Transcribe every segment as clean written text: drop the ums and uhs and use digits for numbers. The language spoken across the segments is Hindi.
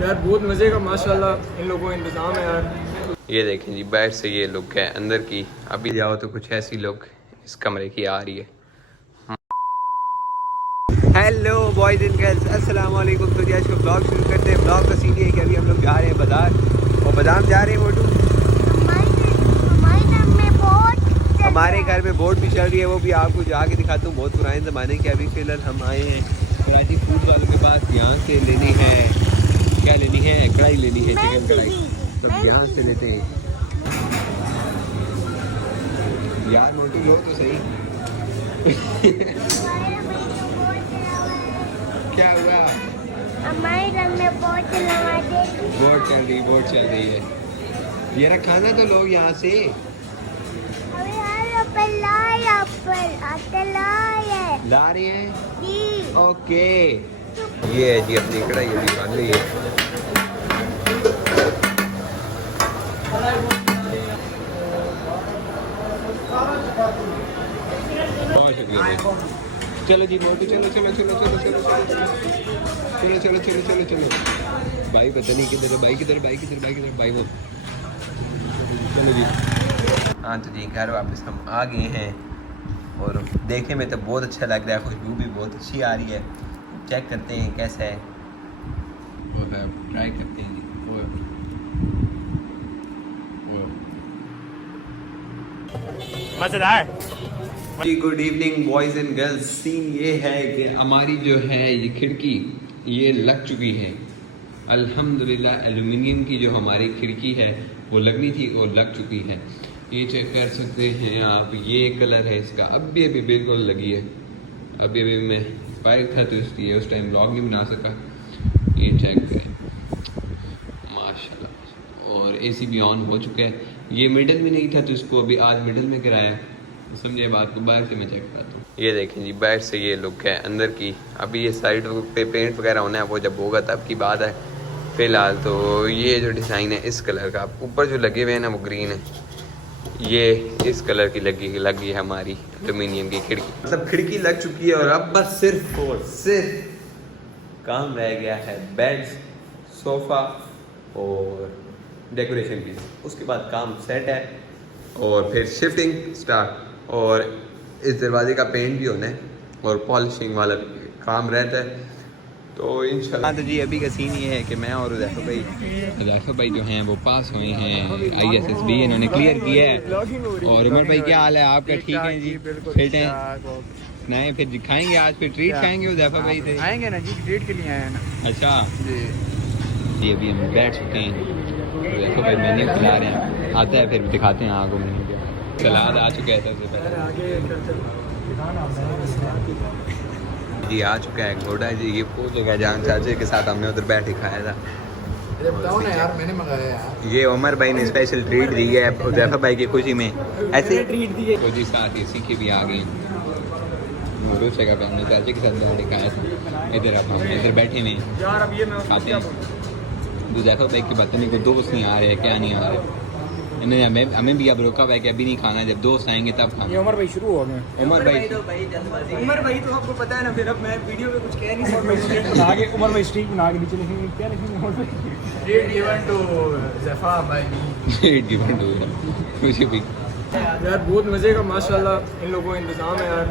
यार बहुत मज़े का माशाल्लाह इन लोगों का इंतज़ाम है यार। ये देखें जी, बाहर से ये लुक है, अंदर की अभी जाओ तो कुछ ऐसी लुक इस कमरे की आ रही है। हेलो बॉयज एंड गर्ल्स, अस्सलाम वालेकुम। तो आज का ब्लॉग शुरू करते हैं। ब्लॉग का सीन ये है कि अभी हम लोग जा रहे हैं बाजार और बादाम जा रहे हैं मोटू। हमारे घर में बोट भी चल रही है, वो भी आपको जाके दिखाता हूँ। बहुत पुराने ज़माने के। अभी फिलहाल हम आए हैं कराची फूड वालों के पास। यहाँ से लेनी है, क्या लेनी है, कढ़ाई लेनी है, चिकन कढ़ाई। तब यहाँ से लेते हैं यार। मोटू लो तो सही। क्या हुआ? हमारे घर में बोट बोट चल रही है। ये रहा खाना तो लोग यहाँ से। ला रहे हैं जी। ओके। ये है जी अपनी कढ़ाई अभी बन रही है। बहुत शुक्रिया। चलो जी मोटू, चलो चलो चलो चलो चलो चलो चलो चलो चलो चलो चलो। भाई पता नहीं किधर है, भाई किधर, भाई किधर, भाई किधर, भाई वो। चलो जी। हाँ तो जी घर वापस हम आ गए हैं और देखने में तो बहुत अच्छा लग रहा है, खुशबू भी बहुत अच्छी आ रही है। चेक करते हैं कैसा है, वो है ट्राई करते हैं जी। मज़ेदार। जी good evening boys and girls. Scene ये है कि हमारी जो है ये खिड़की ये लग चुकी है अल्हम्दुलिल्लाह। एल्युमिनियम की जो हमारी खिड़की है वो लगनी थी और लग चुकी है। ये चेक कर सकते हैं आप, ये कलर है इसका। अभी बिल्कुल लगी है। अभी मैं बाइक था तो इसलिए उस टाइम व्लॉग नहीं बना सका। ये चेक करें माशाल्लाह। और एसी भी ऑन हो चुका है। ये मिडल में नहीं था तो इसको अभी आज मिडल में कराया। समझे बात को? बाहर से मैं चेक कराता हूँ। ये देखें जी, बाहर से ये लुक है, अंदर की अभी ये साइड पे पेंट वगैरह होना है, वो जब होगा तब की बात है। फिलहाल तो ये जो डिज़ाइन है इस कलर का, ऊपर जो लगे हुए हैं ना वो ग्रीन है, ये इस कलर की लगी है हमारी एल्यूमिनियम की खिड़की। मतलब खिड़की लग चुकी है और अब बस सिर्फ और सिर्फ काम रह गया है बेड, सोफ़ा और डेकोरेशन की। उसके बाद काम सेट है और फिर शिफ्टिंग स्टार्ट। और इस दरवाजे का पेंट भी होना है और पॉलिशिंग वाला भी काम रहता है तो इंशाल्लाह। तो जी अभी का सीन ये है कि मैं और हुज़ैफा भाई जो हैं वो पास हुए हैं ISSB, इन्होंने क्लियर किया है। और उमर भाई क्या हाल है आपका? ठीक है जी, फिट हैं? नहीं फिर खाएंगे आज, फिर ट्रीट खाएंगे हुज़ैफा भाई से? आएंगे ना जी, ट्रीट के लिए आए हैं ना। अच्छा जी। अभी हम बैठ चुके हैं, हुज़ैफा भाई मेन्यू खिला रहे हैं। आता है फिर दिखाते हैं आपको मेन्यू। सलाद आ चुका है सबसे पहले जी, आ चुका है घोड़ा जी। ये वो जगह जहाँ चाचे के साथ हमने उधर बैठ के खाया था। बताओ ना यार, मैंने मंगाया यार। ये उमर भाई ने स्पेशल ट्रीट दी है हुज़ैफा भाई की खुशी में। ऐसे ट्रीट दी है तो जी साथ ही सीखी भी आ गई। दूसरे का हमने चाचे के साथ बैठ के खाया था। इधर अब हम इधर बैठे हुए यार। अब ये मैं खाते हैं। हुज़ैफा भाई की पता नहीं कोई दोस्त नहीं आ रहे हैं, क्या नहीं आ रहे। इन्होंने हमें भी अब रोका हुआ है कि अभी नहीं खाना, जब दोस्त आएंगे तब खाना। ये उमर भाई शुरू हो गए। उमर भाई तो आपको पता है ना, फिर अब मैं वीडियो में कुछ कह नहीं सकता। आगे उमर भाई स्ट्रीक बना के नीचे लिखेंगे, क्या लिखेंगे उमर भाई? ट्रीट गिवन टू ज़फ़ा भाई। ट्रीट गिवन टू मुझे भी यार बहुत मज़े का माशाल्लाह इन लोगों का इंतज़ाम है यार।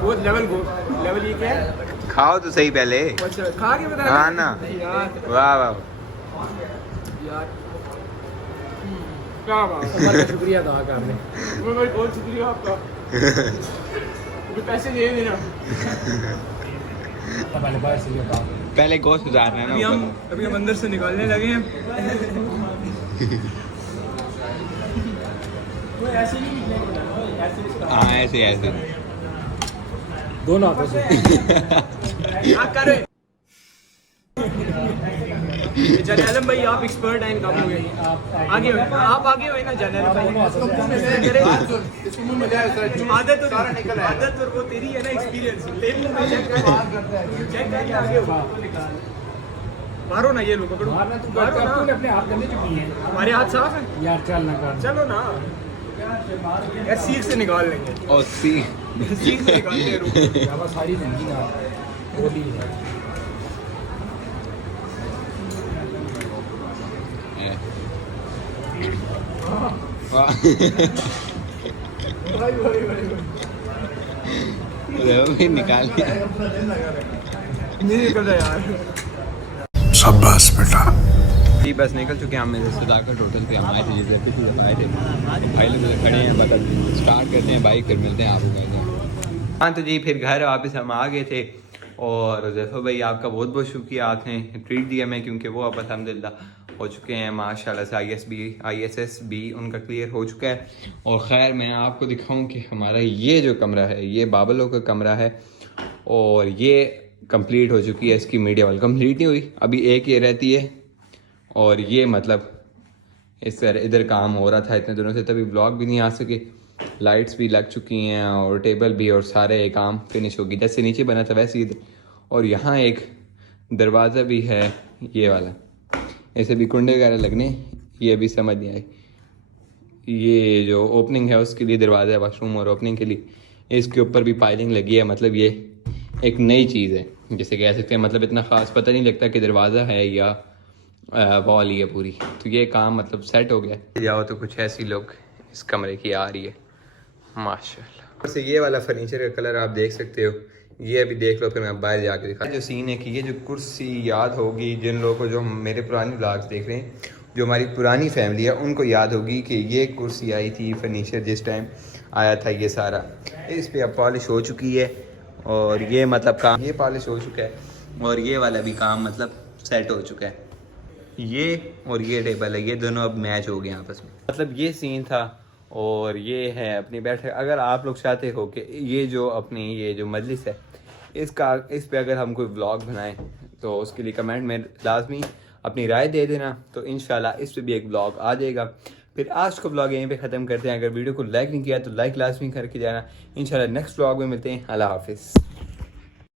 बहुत लेवल ये क्या है? खाओ तो सही पहले। अच्छा खा के बता। हाँ ना यार, वाह वाह यार क्या बात है, शुक्रिया अदा कर रहे हैं। बहुत शुक्रिया आपका। मुझे पैसे दे देना। पहले गोश्त गुजार रहे हैं ना। अभी हम अंदर से निकालने लगे हैं। हाँ ऐसे ऐसे दोनों हाथों से जनालम भाई आप एक्सपर्ट हैं इन कामों में। आगे हो आप, आगे हो ना जनालम भाई। आदत और वो तेरी है ना एक्सपीरियंस। ले लो चेक करके आगे हो। मारो ना, ये लो पकड़ो। मारना तू मारो ना, तूने अपने हाथ गंदे चुकी हैं। हमारे हाथ साफ है यार। चल ना कर, चलो ना यार, सीख से निकाल लेंगे। और सीख से निकालते हैं। रुको सारी जिंदगी ना बॉडी है। है। वाह। वो भी निकाल लिया। नहीं निकल रहा यार। शाबाश बेटा। जी बस निकल चुके हैं हम मेरे सदाकत होटल पे। हम आए थे जिस पिछली दफ़ा आए थे, भाई लोग खड़े हैं, बस स्टार्ट करते हैं बाइक, फिर मिलते हैं आपको। हाँ तो जी फिर घर वापस हम आ गए थे और जैफर भाई आपका बहुत बहुत शुक्रिया, आपने ट्रीट दिया मैं, क्योंकि वो अब अल्हम्दुलिल्लाह हो चुके हैं माशाल्लाह से। ISS भी उनका क्लियर हो चुका है। और ख़ैर मैं आपको दिखाऊं कि हमारा ये जो कमरा है ये बाबलों का कमरा है और ये कंप्लीट हो चुकी है। इसकी मीडिया वाल कंप्लीट नहीं हुई, अभी एक ये रहती है। और ये मतलब इस तरह इधर काम हो रहा था इतने दिनों से, तभी ब्लॉग भी नहीं आ सके। लाइट्स भी लग चुकी हैं और टेबल भी, और सारे काम फिनिश होगी। जैसे नीचे बना था वैसे ही। और यहाँ एक दरवाज़ा भी है ये वाला, ऐसे भी कुंडे वगैरह लगने, ये अभी समझ नहीं आई। ये जो ओपनिंग है उसके लिए दरवाज़ा है वाशरूम और ओपनिंग के लिए। इसके ऊपर भी पाइलिंग लगी है, मतलब ये एक नई चीज़ है जिसे कह सकते हैं। मतलब इतना ख़ास पता नहीं लगता कि दरवाज़ा है या वॉल ही है पूरी। तो ये काम मतलब सेट हो गया। जाओ तो कुछ ऐसी लोग इस कमरे की आ रही है माशाल्लाह। वैसे ये वाला फर्नीचर का कलर आप देख सकते हो, ये अभी देख लो, फिर मैं बाहर जाके दिखा। जो सीन है कि ये जो कुर्सी याद होगी जिन लोगों को, जो मेरे पुराने ब्लॉग्स देख रहे हैं, जो हमारी पुरानी फैमिली है, उनको याद होगी कि ये कुर्सी आई थी फर्नीचर जिस टाइम आया था ये सारा। इस पर अब पॉलिश हो चुकी है और ये मतलब काम ये पॉलिश हो चुका है और ये वाला भी काम मतलब सेट हो चुका है। ये और ये टेबल है, ये दोनों अब मैच हो गए आपस में। मतलब ये सीन था और ये है अपनी बैठक। अगर आप लोग चाहते हो कि ये जो अपनी ये जो मजलिस है इस पे अगर हम कोई व्लॉग बनाएं तो उसके लिए कमेंट में लाजमी अपनी राय दे देना, तो इंशाल्लाह इस पे भी एक व्लॉग आ जाएगा। फिर आज का व्लॉग यहीं पे ख़त्म करते हैं। अगर वीडियो को लाइक नहीं किया तो लाइक लाजमी करके जाना। इंशाल्लाह नेक्स्ट व्लॉग में मिलते हैं। अल्लाह हाफिज़।